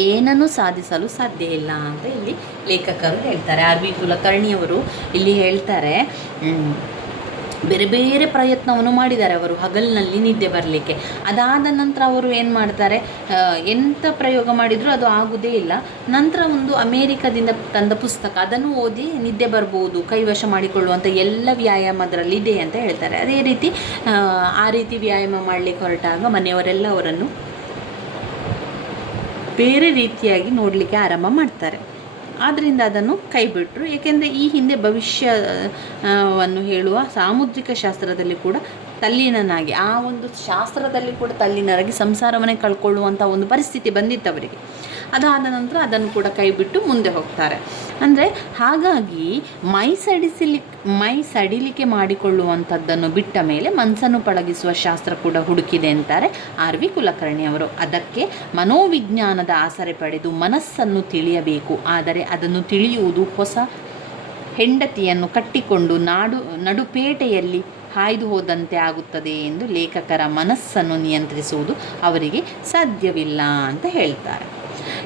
ಏನನ್ನು ಸಾಧಿಸಲು ಸಾಧ್ಯ ಇಲ್ಲ ಅಂತ ಇಲ್ಲಿ ಲೇಖಕರು ಹೇಳ್ತಾರೆ. ಆರ್ ವಿ ಕುಲಕರ್ಣಿಯವರು ಇಲ್ಲಿ ಹೇಳ್ತಾರೆ ಬೇರೆ ಬೇರೆ ಪ್ರಯತ್ನವನ್ನು ಮಾಡಿದ್ದಾರೆ ಅವರು ಹಗಲಿನಲ್ಲಿ ನಿದ್ದೆ ಬರಲಿಕ್ಕೆ. ಅದಾದ ನಂತರ ಅವರು ಏನು ಮಾಡ್ತಾರೆ? ಎಂಥ ಪ್ರಯೋಗ ಮಾಡಿದರೂ ಅದು ಆಗುವುದೇ ಇಲ್ಲ. ನಂತರ ಒಂದು ಅಮೇರಿಕದಿಂದ ತಂದ ಪುಸ್ತಕ, ಅದನ್ನು ಓದಿ ನಿದ್ದೆ ಬರ್ಬೋದು, ಕೈವಶ ಮಾಡಿಕೊಳ್ಳುವಂಥ ಎಲ್ಲ ವ್ಯಾಯಾಮ ಅದರಲ್ಲಿ ಇದೆ ಅಂತ ಹೇಳ್ತಾರೆ. ಅದೇ ರೀತಿ ಆ ರೀತಿ ವ್ಯಾಯಾಮ ಮಾಡಲಿಕ್ಕೆ ಹೊರಟಾಗ ಮನೆಯವರೆಲ್ಲ ಅವರನ್ನು ಬೇರೆ ರೀತಿಯಾಗಿ ನೋಡಲಿಕ್ಕೆ ಆರಂಭ ಮಾಡ್ತಾರೆ. ಆದ್ದರಿಂದ ಅದನ್ನು ಕೈಬಿಟ್ಟರು ಏಕೆಂದರೆ ಈ ಹಿಂದೆ ಭವಿಷ್ಯವನ್ನು ಹೇಳುವ ಸಾಮುದ್ರಿಕ ಶಾಸ್ತ್ರದಲ್ಲಿ ಕೂಡ ತಲ್ಲೀನನಾಗಿ, ಆ ಒಂದು ಶಾಸ್ತ್ರದಲ್ಲಿ ಕೂಡ ತಲ್ಲೀನರಾಗಿ ಸಂಸಾರವನ್ನೇ ಕಳ್ಕೊಳ್ಳುವಂಥ ಒಂದು ಪರಿಸ್ಥಿತಿ ಬಂದಿತ್ತು ಅವರಿಗೆ. ಅದಾದ ನಂತರ ಅದನ್ನು ಕೂಡ ಕೈಬಿಟ್ಟು ಮುಂದೆ ಹೋಗ್ತಾರೆ. ಅಂದರೆ ಹಾಗಾಗಿ ಮೈ ಸಡಿಸಲಿ, ಮೈ ಸಡಿಲಿಕೆ ಮಾಡಿಕೊಳ್ಳುವಂಥದ್ದನ್ನು ಬಿಟ್ಟ ಮೇಲೆ ಮನಸ್ಸನ್ನು ಪಳಗಿಸುವ ಶಾಸ್ತ್ರ ಕೂಡ ಹುಡುಕಿದೆ ಅಂತಾರೆ ಆರ್ ವಿ ಕುಲಕರ್ಣಿ ಅವರು. ಅದಕ್ಕೆ ಮನೋವಿಜ್ಞಾನದ ಆಸರೆ ಪಡೆದು ಮನಸ್ಸನ್ನು ತಿಳಿಯಬೇಕು. ಆದರೆ ಅದನ್ನು ತಿಳಿಯುವುದು ಹೊಸ ಹೆಂಡತಿಯನ್ನು ಕಟ್ಟಿಕೊಂಡು ನಾಡು, ನಡುಪೇಟೆಯಲ್ಲಿ ಹಾಯ್ದು ಹೋದಂತೆ ಆಗುತ್ತದೆ ಎಂದು ಲೇಖಕರ ಮನಸ್ಸನ್ನು ನಿಯಂತ್ರಿಸುವುದು ಅವರಿಗೆ ಸಾಧ್ಯವಿಲ್ಲ ಅಂತ ಹೇಳ್ತಾರೆ.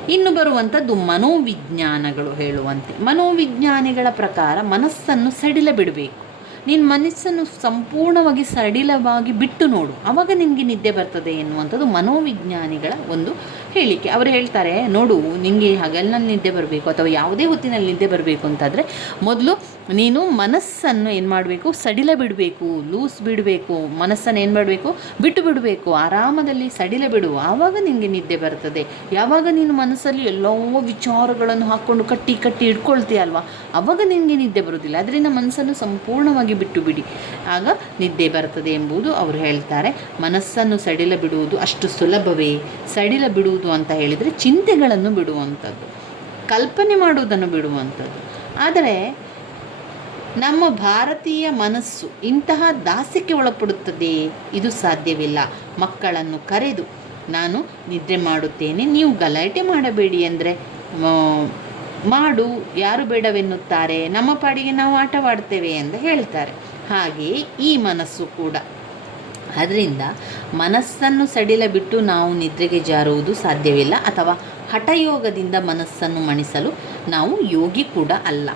ಇನ್ನು ಬರುವಂಥದ್ದು ಮನೋವಿಜ್ಞಾನಗಳು ಹೇಳುವಂತೆ. ಮನೋವಿಜ್ಞಾನಿಗಳ ಪ್ರಕಾರ ಮನಸ್ಸನ್ನು ಸಡಿಲ ಬಿಡಬೇಕು. ನಿನ್ನ ಮನಸ್ಸನ್ನು ಸಂಪೂರ್ಣವಾಗಿ ಸಡಿಲವಾಗಿ ಬಿಟ್ಟು ನೋಡು. ಅವಾಗ ನಿನಗೆ ನಿದ್ದೆ ಬರ್ತದೆ ಎನ್ನುವಂಥದ್ದು ಮನೋವಿಜ್ಞಾನಿಗಳ ಒಂದು ಹೇಳಿಕೆ. ಅವರು ಹೇಳ್ತಾರೆ, ನೋಡು ನಿನಗೆ ಹಗಲಿನಲ್ಲಿ ನಿದ್ದೆ ಬರಬೇಕು ಅಥವಾ ಯಾವುದೇ ಹೊತ್ತಿನಲ್ಲಿ ನಿದ್ದೆ ಬರಬೇಕು ಅಂತಾದರೆ ಮೊದಲು ನೀನು ಮನಸ್ಸನ್ನು ಏನು ಮಾಡಬೇಕು? ಸಡಿಲ ಬಿಡಬೇಕು, ಲೂಸ್ ಬಿಡಬೇಕು, ಮನಸ್ಸನ್ನು ಏನು ಮಾಡಬೇಕು? ಬಿಟ್ಟು ಬಿಡಬೇಕು. ಆರಾಮದಲ್ಲಿ ಸಡಿಲ ಬಿಡು. ಆವಾಗ ನಿನಗೆ ನಿದ್ದೆ ಬರ್ತದೆ. ಯಾವಾಗ ನೀನು ಮನಸ್ಸಲ್ಲಿ ಎಲ್ಲೋ ವಿಚಾರಗಳನ್ನು ಹಾಕ್ಕೊಂಡು ಕಟ್ಟಿ ಕಟ್ಟಿ ಇಟ್ಕೊಳ್ತೀಯ ಅಲ್ವಾ? ಆವಾಗ ನಿನಗೆ ನಿದ್ದೆ ಬರೋದಿಲ್ಲ. ಅದರಿಂದ ಮನಸ್ಸನ್ನು ಸಂಪೂರ್ಣವಾಗಿ ಬಿಟ್ಟು ಬಿಡಿ. ಆಗ ನಿದ್ದೆ ಬರ್ತದೆ ಎಂಬುದು ಅವರು ಹೇಳ್ತಾರೆ. ಮನಸ್ಸನ್ನು ಸಡಿಲ ಬಿಡುವುದು ಅಷ್ಟು ಸುಲಭವೇ? ಸಡಿಲ ಬಿಡುವುದು ಅಂತ ಹೇಳಿದರೆ ಚಿಂತೆಗಳನ್ನು ಬಿಡುವಂಥದ್ದು. ಕಲ್ಪನೆ ಮಾಡುವುದನ್ನು ಬಿಡುವಂಥದ್ದು. ಆದರೆ ನಮ್ಮ ಭಾರತೀಯ ಮನಸ್ಸು ಇಂತಹ ದಾಸ್ಯಕ್ಕೆ ಒಳಪಡುತ್ತದೆ. ಇದು ಸಾಧ್ಯವಿಲ್ಲ. ಮಕ್ಕಳನ್ನು ಕರೆದು, ನಾನು ನಿದ್ರೆ ಮಾಡುತ್ತೇನೆ, ನೀವು ಗಲಾಟೆ ಮಾಡಬೇಡಿ ಅಂದರೆ ಮಾಡು, ಯಾರು ಬೇಡವೆನ್ನುತ್ತಾರೆ, ನಮ್ಮ ಪಾಡಿಗೆ ನಾವು ಆಟವಾಡ್ತೇವೆ ಎಂದು ಹೇಳ್ತಾರೆ. ಹಾಗೆಯೇ ಈ ಮನಸ್ಸು ಕೂಡ. ಅದರಿಂದ ಮನಸ್ಸನ್ನು ಸಡಿಲ ಬಿಟ್ಟು ನಾವು ನಿದ್ರೆಗೆ ಜಾರುವುದು ಸಾಧ್ಯವಿಲ್ಲ. ಅಥವಾ ಹಠಯೋಗದಿಂದ ಮನಸ್ಸನ್ನು ಮಣಿಸಲು ನಾವು ಯೋಗಿ ಕೂಡ ಅಲ್ಲ.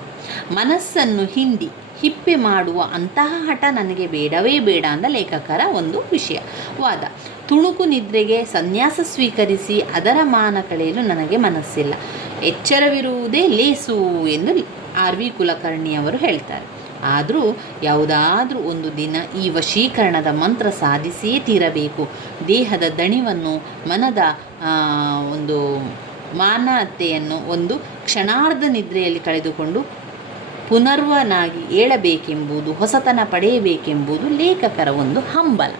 ಮನಸ್ಸನ್ನು ಹಿಂಡಿ, ಹಿಪ್ಪೆ ಮಾಡುವ ಅಂತಹ ಹಠ ನನಗೆ ಬೇಡವೇ ಬೇಡ ಅಂದ ಲೇಖಕರ ಒಂದು ವಿಷಯ. ವಾದ. ತುಣುಕು ನಿದ್ರೆಗೆ ಸನ್ಯಾಸ ಸ್ವೀಕರಿಸಿ ಅದರ ಮಾನ ಕಳೆಯಲು ನನಗೆ ಮನಸ್ಸಿಲ್ಲ. ಎಚ್ಚರವಿರುವುದೇ ಲೇಸು ಎಂದು ಆರ್ ವಿ ಕುಲಕರ್ಣಿಯವರು ಹೇಳ್ತಾರೆ. ಆದರೂ ಯಾವುದಾದ್ರೂ ಒಂದು ದಿನ ಈ ವಶೀಕರಣದ ಮಂತ್ರ ಸಾಧಿಸಿಯೇ ತೀರಬೇಕು. ದೇಹದ ದಣಿವನ್ನು ಮನದ ಒಂದು ಮಾನತೆಯನ್ನು ಒಂದು ಕ್ಷಣಾರ್ಧ ನಿದ್ರೆಯಲ್ಲಿ ಕಳೆದುಕೊಂಡು ಪುನರ್ವನಾಗಿ ಏಳಬೇಕೆಂಬುದು ಹೊಸತನ ಪಡೆಯಬೇಕೆಂಬುದು ಲೇಖಕರ ಒಂದು ಹಂಬಲ.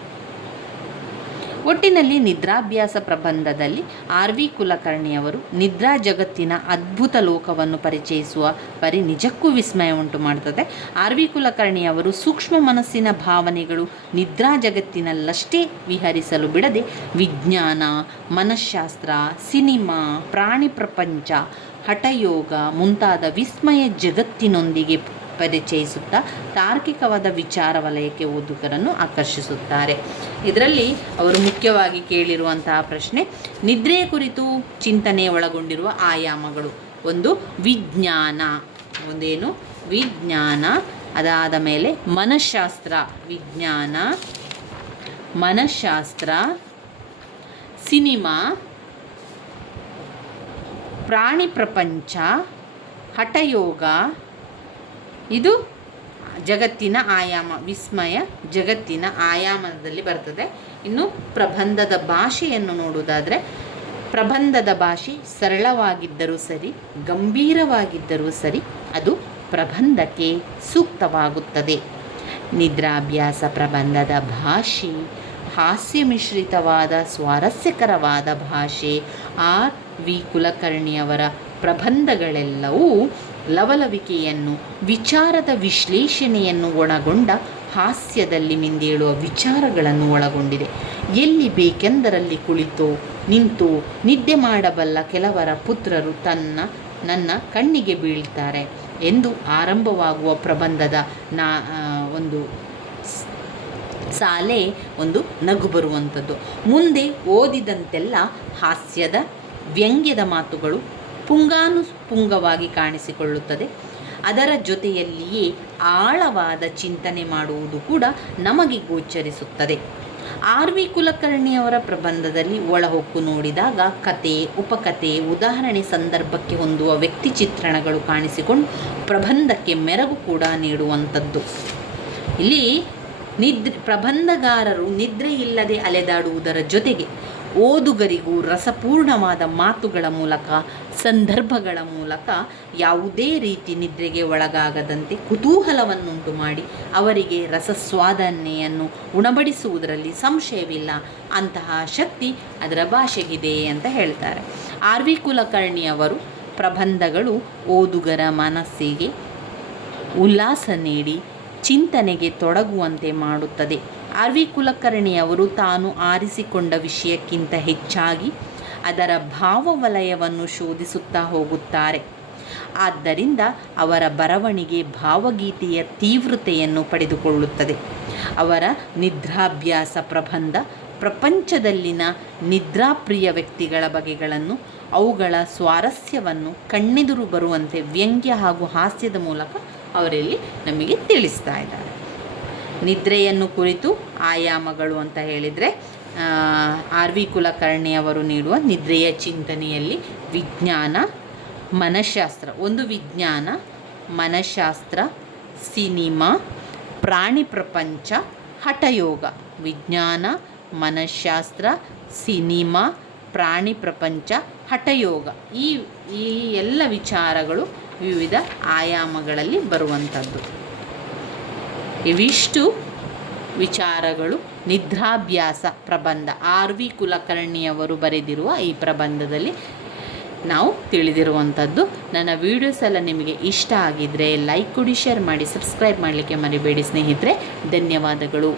ಒಟ್ಟಿನಲ್ಲಿ ನಿದ್ರಾಭ್ಯಾಸ ಪ್ರಬಂಧದಲ್ಲಿ ಆರ್ ವಿ ಕುಲಕರ್ಣಿಯವರು ನಿದ್ರಾ ಜಗತ್ತಿನ ಅದ್ಭುತ ಲೋಕವನ್ನು ಪರಿಚಯಿಸುವ ಪರಿ ನಿಜಕ್ಕೂ ವಿಸ್ಮಯ ಉಂಟು ಮಾಡುತ್ತದೆ ಆರ್ ವಿ ಕುಲಕರ್ಣಿಯವರು ಸೂಕ್ಷ್ಮ ಮನಸ್ಸಿನ ಭಾವನೆಗಳು ನಿದ್ರಾ ಜಗತ್ತಿನಲ್ಲಷ್ಟೇ ವಿಹರಿಸಲು ಬಿಡದೆ ವಿಜ್ಞಾನ ಮನಃಶಾಸ್ತ್ರ ಸಿನಿಮಾ, ಪ್ರಾಣಿ ಪ್ರಪಂಚ, ಹಠಯೋಗ ಮುಂತಾದ ವಿಸ್ಮಯ ಜಗತ್ತಿನೊಂದಿಗೆ ಪರಿಚಯಿಸುತ್ತಾ ತಾರ್ಕಿಕವಾದ ವಿಚಾರ ವಲಯಕ್ಕೆ ಓದುಗರನ್ನು ಆಕರ್ಷಿಸುತ್ತಾರೆ. ಇದರಲ್ಲಿ ಅವರು ಮುಖ್ಯವಾಗಿ ಕೇಳಿರುವಂತಹ ಪ್ರಶ್ನೆ ನಿದ್ರೆಯ ಕುರಿತು ಚಿಂತನೆ ಒಳಗೊಂಡಿರುವ ಆಯಾಮಗಳು. ಒಂದು, ವಿಜ್ಞಾನ. ಒಂದೇನು? ವಿಜ್ಞಾನ. ಅದಾದ ಮೇಲೆ ಮನಃಶಾಸ್ತ್ರ. ವಿಜ್ಞಾನ. ಮನಃಶಾಸ್ತ್ರ. ಸಿನಿಮಾ. ಪ್ರಾಣಿ ಪ್ರಪಂಚ. ಹಠಯೋಗ. ಇದು ಜಗತ್ತಿನ ಆಯಾಮ, ವಿಸ್ಮಯ ಜಗತ್ತಿನ ಆಯಾಮದಲ್ಲಿ ಬರ್ತದೆ. ಇನ್ನು ಪ್ರಬಂಧದ ಭಾಷೆಯನ್ನು ನೋಡುವುದಾದರೆ, ಪ್ರಬಂಧದ ಭಾಷೆ ಸರಳವಾಗಿದ್ದರೂ ಸರಿ, ಗಂಭೀರವಾಗಿದ್ದರೂ ಸರಿ, ಅದು ಪ್ರಬಂಧಕ್ಕೆ ಸೂಕ್ತವಾಗುತ್ತದೆ. ನಿದ್ರಾಭ್ಯಾಸ ಪ್ರಬಂಧದ ಭಾಷೆ ಹಾಸ್ಯ ಮಿಶ್ರಿತವಾದ ಸ್ವಾರಸ್ಯಕರವಾದ ಭಾಷೆ, ಆರ್ ವಿ ಕುಲಕರ್ಣಿಯವರ ಪ್ರಬಂಧಗಳೆಲ್ಲವೂ ಲವಲವಿಕೆಯನ್ನು, ವಿಚಾರದ ವಿಶ್ಲೇಷಣೆಯನ್ನು ಒಳಗೊಂಡ ಹಾಸ್ಯದಲ್ಲಿ ಮಿಂದೇಳುವ ವಿಚಾರಗಳನ್ನು ಒಳಗೊಂಡಿದೆ. ಎಲ್ಲಿ ಬೇಕೆಂದರಲ್ಲಿ ಕುಳಿತು, ನಿಂತು, ನಿದ್ದೆ ಮಾಡಬಲ್ಲ ಕೆಲವರ ಪುತ್ರರು ತನ್ನ, ನನ್ನ ಕಣ್ಣಿಗೆ ಬೀಳ್ತಾರೆ ಎಂದು ಆರಂಭವಾಗುವ ಪ್ರಬಂಧದ ನಾ ಒಂದು ಸಾಲೆ ಒಂದು ನಗು ಬರುವಂಥದ್ದು. ಮುಂದೆ ಓದಿದಂತೆಲ್ಲ ಹಾಸ್ಯದ ವ್ಯಂಗ್ಯದ ಮಾತುಗಳು ಪುಂಗಾನುಪುಂಗವಾಗಿ ಕಾಣಿಸಿಕೊಳ್ಳುತ್ತದೆ. ಅದರ ಜೊತೆಯಲ್ಲಿಯೇ ಆಳವಾದ ಚಿಂತನೆ ಮಾಡುವುದು ಕೂಡ ನಮಗೆ ಗೋಚರಿಸುತ್ತದೆ. ಆರ್ ವಿ ಕುಲಕರ್ಣಿಯವರ ಪ್ರಬಂಧದಲ್ಲಿ ಒಳಹೊಕ್ಕು ನೋಡಿದಾಗ ಕತೆ, ಉಪಕತೆ, ಉದಾಹರಣೆ ಸಂದರ್ಭಕ್ಕೆ ಹೊಂದುವ ವ್ಯಕ್ತಿ ಚಿತ್ರಣಗಳು ಕಾಣಿಸಿಕೊಂಡು ಪ್ರಬಂಧಕ್ಕೆ ಮೆರಗು ಕೂಡ ನೀಡುವಂಥದ್ದು. ಇಲ್ಲಿ ನಿದ್ರೆ ಪ್ರಬಂಧಗಾರರು ನಿದ್ರೆ ಇಲ್ಲದೆ ಅಲೆದಾಡುವುದರ ಜೊತೆಗೆ ಓದುಗರಿಗೂ ರಸಪೂರ್ಣವಾದ ಮಾತುಗಳ ಮೂಲಕ, ಸಂದರ್ಭಗಳ ಮೂಲಕ ಯಾವುದೇ ರೀತಿ ನಿದ್ರೆಗೆ ಒಳಗಾಗದಂತೆ ಕುತೂಹಲವನ್ನುಂಟು ಮಾಡಿ ಅವರಿಗೆ ರಸಸ್ವಾದನೆಯನ್ನು ಉಣಬಡಿಸುವುದರಲ್ಲಿ ಸಂಶಯವಿಲ್ಲ. ಅಂತಹ ಶಕ್ತಿ ಅದರ ಭಾಷೆಗಿದೆ ಅಂತ ಹೇಳ್ತಾರೆ. ಆರ್ ವಿ ಕುಲಕರ್ಣಿಯವರು ಪ್ರಬಂಧಗಳು ಓದುಗರ ಮನಸ್ಸಿಗೆ ಉಲ್ಲಾಸ ನೀಡಿ ಚಿಂತನೆಗೆ ತೊಡಗುವಂತೆ ಮಾಡುತ್ತದೆ. ಆರ್ ವಿ ಕುಲಕರ್ಣಿಯವರು ತಾನು ಆರಿಸಿಕೊಂಡ ವಿಷಯಕ್ಕಿಂತ ಹೆಚ್ಚಾಗಿ ಅದರ ಭಾವವಲಯವನ್ನು ಶೋಧಿಸುತ್ತಾ ಹೋಗುತ್ತಾರೆ. ಆದ್ದರಿಂದ ಅವರ ಬರವಣಿಗೆ ಭಾವಗೀತೆಯ ತೀವ್ರತೆಯನ್ನು ಪಡೆದುಕೊಳ್ಳುತ್ತದೆ. ಅವರ ನಿದ್ರಾಭ್ಯಾಸ ಪ್ರಬಂಧ, ಪ್ರಪಂಚದಲ್ಲಿನ ನಿದ್ರಾಪ್ರಿಯ ವ್ಯಕ್ತಿಗಳ ಬಗೆಗಳನ್ನು, ಅವುಗಳ ಸ್ವಾರಸ್ಯವನ್ನು ಕಣ್ಣೆದುರು ಬರುವಂತೆ ವ್ಯಂಗ್ಯ ಹಾಗೂ ಹಾಸ್ಯದ ಮೂಲಕ ಅವರಲ್ಲಿ ನಮಗೆ ತಿಳಿಸ್ತಾ ಇದ್ದಾರೆ. ನಿದ್ರೆಯನ್ನು ಕುರಿತು ಆಯಾಮಗಳು ಅಂತ ಹೇಳಿದರೆ ಆರ್ ವಿ ಕುಲಕರ್ಣಿಯವರು ನೀಡುವ ನಿದ್ರೆಯ ಚಿಂತನೆಯಲ್ಲಿ ವಿಜ್ಞಾನ, ಮನಃಶಾಸ್ತ್ರ, ಒಂದು ವಿಜ್ಞಾನ, ಮನಃಶಾಸ್ತ್ರ, ಸಿನಿಮಾ, ಪ್ರಾಣಿ ಪ್ರಪಂಚ, ಹಠಯೋಗ, ವಿಜ್ಞಾನ, ಮನಃಶಾಸ್ತ್ರ, ಸಿನಿಮಾ, ಪ್ರಾಣಿ ಪ್ರಪಂಚ, ಹಠಯೋಗ ಈ ಈ ಎಲ್ಲ ವಿಚಾರಗಳು ವಿವಿಧ ಆಯಾಮಗಳಲ್ಲಿ ಬರುವಂಥದ್ದು. ಇವಿಷ್ಟು ವಿಚಾರಗಳು ನಿದ್ರಾಭ್ಯಾಸ ಪ್ರಬಂಧ. ಆರ್ ವಿ ಕುಲಕರ್ಣಿಯವರು ಬರೆದಿರುವ ಈ ಪ್ರಬಂಧದಲ್ಲಿ ನಾವು ತಿಳಿದಿರುವಂಥದ್ದು. ನನ್ನ ವೀಡಿಯೋಸ್ ಎಲ್ಲ ನಿಮಗೆ ಇಷ್ಟ ಆಗಿದ್ದರೆ ಲೈಕ್ ಕೊಡಿ ಶೇರ್ ಮಾಡಿ ಸಬ್ಸ್ಕ್ರೈಬ್ ಮಾಡಲಿಕ್ಕೆ ಮರಿಬೇಡಿ ಸ್ನೇಹಿತರೆ. ಧನ್ಯವಾದಗಳು.